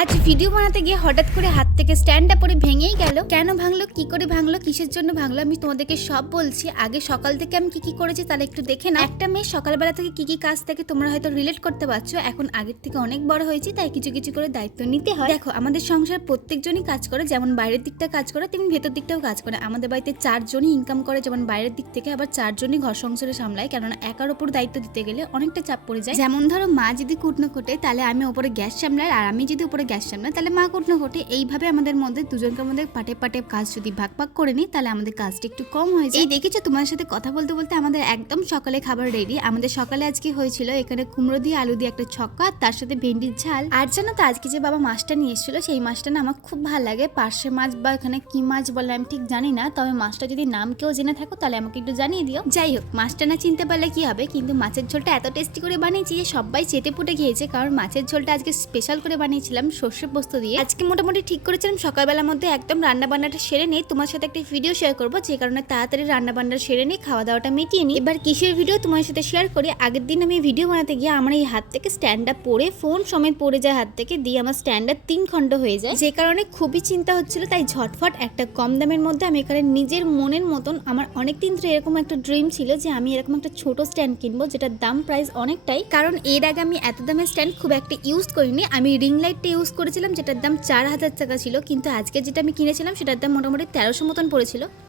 আজ ভিডিও বানাতে গিয়ে হঠাৎ করে হাত থেকে স্ট্যান্ডটা পড়ে ভেঙেই গেল। কেন ভাঙলো, কি করে ভাঙলো, কিসের জন্য ভাঙলো, আমি তোমাদেরকে সব বলছি। আগে সকাল থেকে আমি কি করেছি তাহলে একটু দেখে না। একটা মেয়ে সকালবেলা থেকে কি কাজ থাকে তোমরা হয়তো রিলেট করতে পারছো। এখন আগের থেকে অনেক বড় হয়েছি, তাই কিছু কিছু করে দায়িত্ব নিতে হয়। দেখো, আমাদের সংসার প্রত্যেকজনই কাজ করে, যেমন বাইরের দিকটা কাজ করে তেমনি ভেতর দিকটাও কাজ করে। আমাদের বাড়িতে 4 জনই ইনকাম করে, যেমন বাইরের দিক থেকে, আবার 4 জনই ঘর সংসারে সামলায়। কেননা একার উপর দায়িত্ব দিতে গেলে অনেকটা চাপ পড়ে যায়। যেমন ধরো, মা যদি কুটনো কোটে তাহলে আমি উপরে গ্যাস সামলাই, আর আমি যদি উপরে গ্যাস সামলাই তাহলে মা কুটনো কোটে। এইভাবে আমাদের মধ্যে দুজনকে আমাদের পাটে পাটে কাজ যদি ভাগ ভাগ করে নিই তাহলে আমাদের কাজটা একটু কম হয়ে যায়। এই দেখেছো, তোমার সাথে কথা বলতে বলতে আমাদের একদম সকালে খাবার রেডি। আমাদের সকালে আজকে হয়েছিল এখানে কুমড়ো দিয়ে আলু দিয়ে একটা ছক্কা, তার সাথে ভেন্ডির ঝাল। আর জানো তো, আজকে যে বাবা মাছটা নিয়ে এসেছিল সেই মাছটা না আমার খুব ভালো লাগে। পার্শে মাছ বা এখানে কি মাছ বলে আমি ঠিক জানি না, তবে মাছটা যদি নাম কেউ জেনে থাকো তাহলে আমাকে একটু জানিয়ে দিও। যাই হোক, মাছটা না চিনতে পারলে কি হবে, কিন্তু মাছের ঝোলটা এত টেস্টি করে বানিয়েছি যে সবাই চেটে পুটে খেয়েছে। কারণ মাছের ঝোলটা আজকে স্পেশাল করে বানিয়েছিলাম সর্ষে পোস্ত দিয়ে। আজকে মোটামুটি ঠিক করেছিলাম সকালবেলার মধ্যে একদম রান্না বান্নাটা সেরে নিয়ে তোমার সাথে একটা ভিডিও শেয়ার করবো, যে কারণে তাড়াতাড়ি রান্না বান্না সেরে নিয়ে খাওয়া দাওয়াটা মিটিয়ে নিই। এবার কিসের ভিডিও তোমার সাথে শেয়ার করি। আগের দিন আমি ভিডিও বানাতে গিয়ে আমার এই হাত থেকে স্ট্যান্ডটা পড়ে ফোন সমেত পড়ে যায় হাত থেকে, দিয়ে আমার স্ট্যান্ডার 3 খণ্ড হয়ে যায়, যে কারণে খুবই চিন্তা হচ্ছিল। তাই ঝটফট একটা কম দামের মধ্যে আমি এখানে নিজের মনের মতন, আমার অনেকদিন ধরে এরকম একটা ড্রিম ছিল যে আমি এরকম একটা ছোট স্ট্যান্ড কিনবো, যেটার দাম প্রাইস অনেকটাই। কারণ এর আগে আমি এত দামের স্ট্যান্ড খুব একটা ইউজ করিনি। আমি রিং লাইটটা ইউজ করেছিলাম যেটার দাম 4000 টাকা ছিল, কিন্তু আজকে যেটা আমি কিনেছিলাম সেটার দাম মোটামুটি 1300 মতন পড়েছিল।